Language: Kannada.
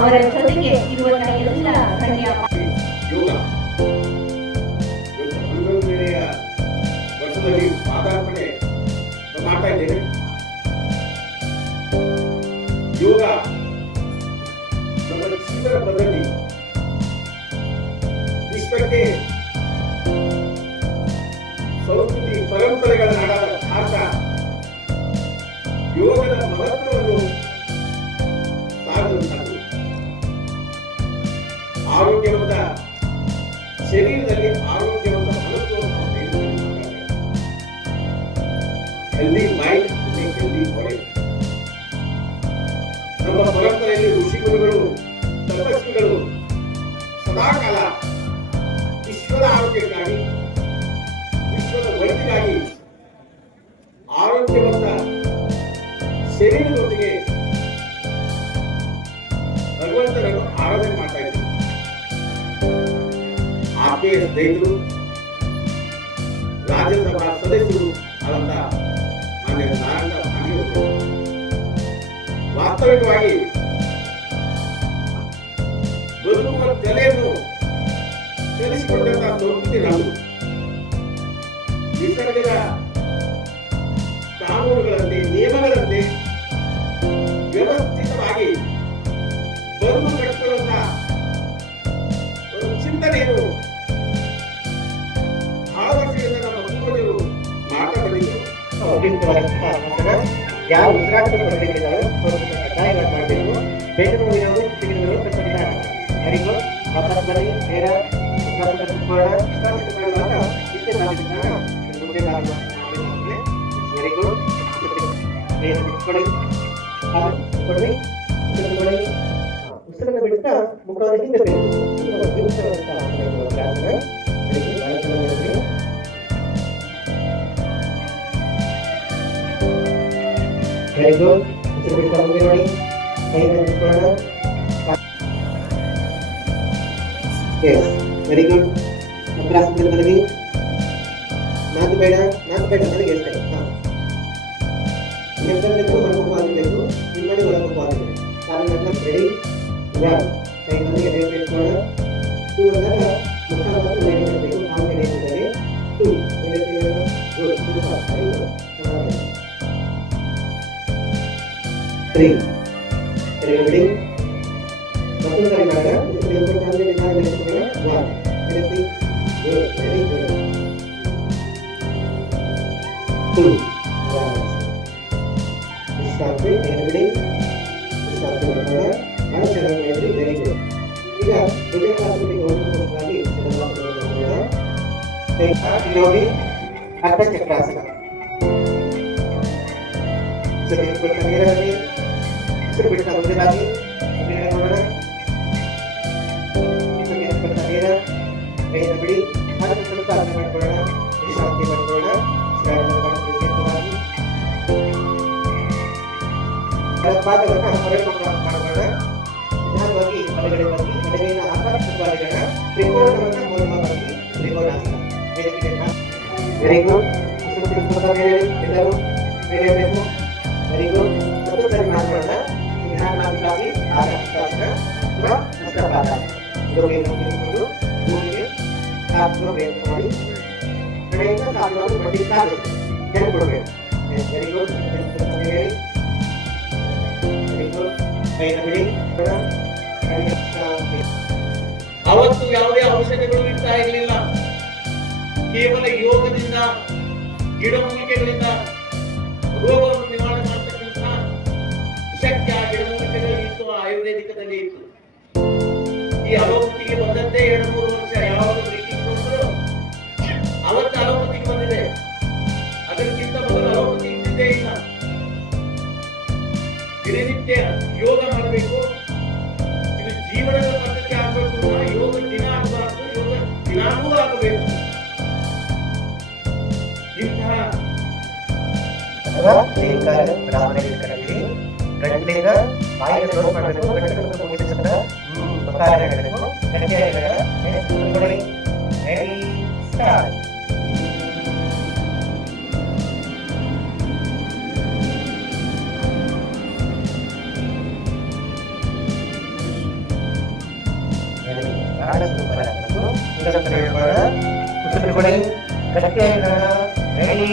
ಇರುವಂತಹ ಎಲ್ಲ ಗಣ್ಯ ಯೋಗ. ನಮ್ಮ ಪದ್ಧತಿ ವಿಶ್ವಕ್ಕೆ ಸಂಸ್ಕೃತಿ ಪರಂಪರೆಗಳ ನಾಡ ಭಾರತ ಯೋಗದ ಮಹತ್ವವನ್ನು ಶರೀರದಲ್ಲಿ ಆರೋಗ್ಯವಂತ ಮಹತ್ವವನ್ನು. ಹೆಲ್ದಿ ಮೈಂಡ್ ಹೆಲ್ದಿ ಬಾಡಿ ನಮ್ಮ ಪರಂಪರೆಯಲ್ಲಿ ಋಷಿಗುರುಗಳು ತಪಸ್ವಿಗಳು ಸದಾಕಾಲ ವಿಶ್ವದ ಆರೋಗ್ಯಕ್ಕಾಗಿ, ವಿಶ್ವದ ಒಳಿತಿಗಾಗಿ ಆರೋಗ್ಯವಂತ ಶರೀರದೊಂದಿಗೆ ಆತ್ಮೀಯ ಸ್ನೇಹಿತರು ರಾಜ್ಯಸಭಾ ಸದಸ್ಯರು ಆದಂತ ಮಾನ್ಯ ನಾರಾಯಣ ಸ್ವಾಮಿಯವರು ವಾಸ್ತವಿಕವಾಗಿ ಬದುಕುವ ಕಲೆಯನ್ನು ತಿಳಿಸಿಕೊಟ್ಟಂತಹ ಸಂಸ್ಕೃತಿ ನಮ್ಮದು ನಿಸರ್ಗದ ಕಾನೂನುಗಳಂತೆ ನಿಯಮಗಳಂತೆ ವ್ಯವಸ್ಥಿತವಾಗಿ ಉಪಯುಕ್ತವಾದಂತಹ ಆಸನ ಯಾವ ಉಸಿರಾಟದ ತೊಂದರೆಗಳಿದ್ದಾವೆ ಅವರು ಕಡ್ಡಾಯವಾಗಿ ಮಾಡಬೇಕು ಬೇಗ ನೋವಿನವರು ಸಿಗಿನವರು ಸ್ವಲ್ಪ ನಿಧಾನ ಯಾರಿಗೂ ಆಸನದಲ್ಲಿ ನೇರ ಉಸಿರಾಟ ಉಸಿರಾಟ ಕುತ್ಕೊಳ್ಳುವಾಗ ಹಿಂದೆ ಸಾಗಿದಾಗ ಮುಂದೆ ನೇರ ಬಿಟ್ಕೊಳ್ಳಿ ಕಾಲು ಬಿಟ್ಕೊಳ್ಳಿ ಉಸಿರುಕೊಳ್ಳಿ ಉಸಿರನ್ನು ಬಿಡುತ್ತಾ ಮುಖವನ್ನು ಹಿಂದೆ ತೆಗೆದು వెరీ గుడ్ ఇప్పుడు మీరు. కళ్ళు తినని కై పెట్టుకోండి ఎస్ వెరీ గుడ్ అభ్యాసం తిరుగుతుంది నాకు బేడ నాకు బేడ అని వేస్తాయి ఎంతకు మనకు పాలు లేదు. ఇమ్మడి మనకు పాలు లేదు. దాని అట్లా రెడీ ఇలా కై మంది రెడీ పెట్టుకోండి టూ వందల ముఖ్య మంది రెడీ పెట్టుకోండి ఆమె రెడీ ఉంటుంది too ready good good kering kering kering bahkan dari mana? sebelum pertandingan di tangan dan sebagainya buat berarti ring, ring, dua, ring, bisa kering kering kering satu negara mana cara menjadi Dari itu. tiga sudah waktu atau Sedikit ini ಮುಂದಿನಾಗಿ ನೇರ ನೋಡೋಣ ಹೆಸರು ಬಿಟ್ಟ ನೇರ ಕೈಯನ್ನು ಬಿಡಿ ಅದನ್ನು ಸ್ವಲ್ಪ ಅರ್ಥ ಮಾಡ್ಕೊಳ್ಳೋಣ ವಿಶ್ರಾಂತಿ ಮಾಡ್ಕೊಳ್ಳೋಣ ವಿಶ್ರಾಂತಿ ಮಾಡಿ ದೀರ್ಘವಾಗಿ ಪಾದವನ್ನು ಹೊರಗೆ ಮಾಡೋಣ ನಿಧಾನವಾಗಿ ಬಲಗಡೆ ಬಂದು ವೆರಿ ಗುಡ್ ಮೇಲೆ ಎಲ್ಲರೂ ಮೇಲೆ ಬೇಕು ವೆರಿ ಗುಡ್ ಮಾಡೋಣ ಅವತ್ತು ಯಾವುದೇ ಔಷಧಿಗಳು ಇರ್ತಾ ಇರಲಿಲ್ಲ. ಕೇವಲ ಯೋಗದಿಂದ ಗಿಡಮೂಲಿಕೆಗಳಿಂದ ರೋಗವನ್ನು ಆಯುರ್ವೇದಿಕದಲ್ಲಿ ಇತ್ತು. ಈ ಅಲೋಪತಿಗೆ ಬಂದಂತೆ ಎರಡು, ಮೂರು ವರ್ಷ ಯಾವಾಗ ಬ್ರಿಟಿಷ್ ಬಂದರು ಅವತ್ತು ಅಲೋಪತಿಗೆ ಬಂದಿದೆ. ಅದಕ್ಕಿಂತ ಮೊದಲು ಅಲೋಪತಿ ಇದ್ದಿದ್ದೇ ಇಲ್ಲ. ದಿನನಿತ್ಯ ಯೋಗ ಮಾಡಬೇಕು. ಇದು ಜೀವನದ ಪದ್ಧತಿ ಆಗಬೇಕು. ಯೋಗ ದಿನ ಆಗಬಾರ್ದು, ಯೋಗ ದಿನಾನೂ ಆಗಬೇಕು. ಇಂತಹ ಅಥವಾ ಶ್ರೀಕಾರ ಬ್ರಾಹ್ಮಣರಿಗೆ ಕರೆಯಿರಿ ಗಂಟೆಗ ಬಾಯಿಗೆ ಕ್ಲೋಸ್ ಮಾಡಬೇಕು ಗಂಟೆಗಳನ್ನು ಮುಗಿಸಿದ ಕಾರ್ಯಗಳನ್ನು ಗಟ್ಟಿಯಾಗಿ ರೆಡಿ ಸ್ಟಾರ್ಟ್ ಬಹಳ ಸೂಪರ್ ಆಗಬೇಕು ಉಸಿರು ಕೊಡಿ ಗಟ್ಟಿಯಾಗಿ ರೆಡಿ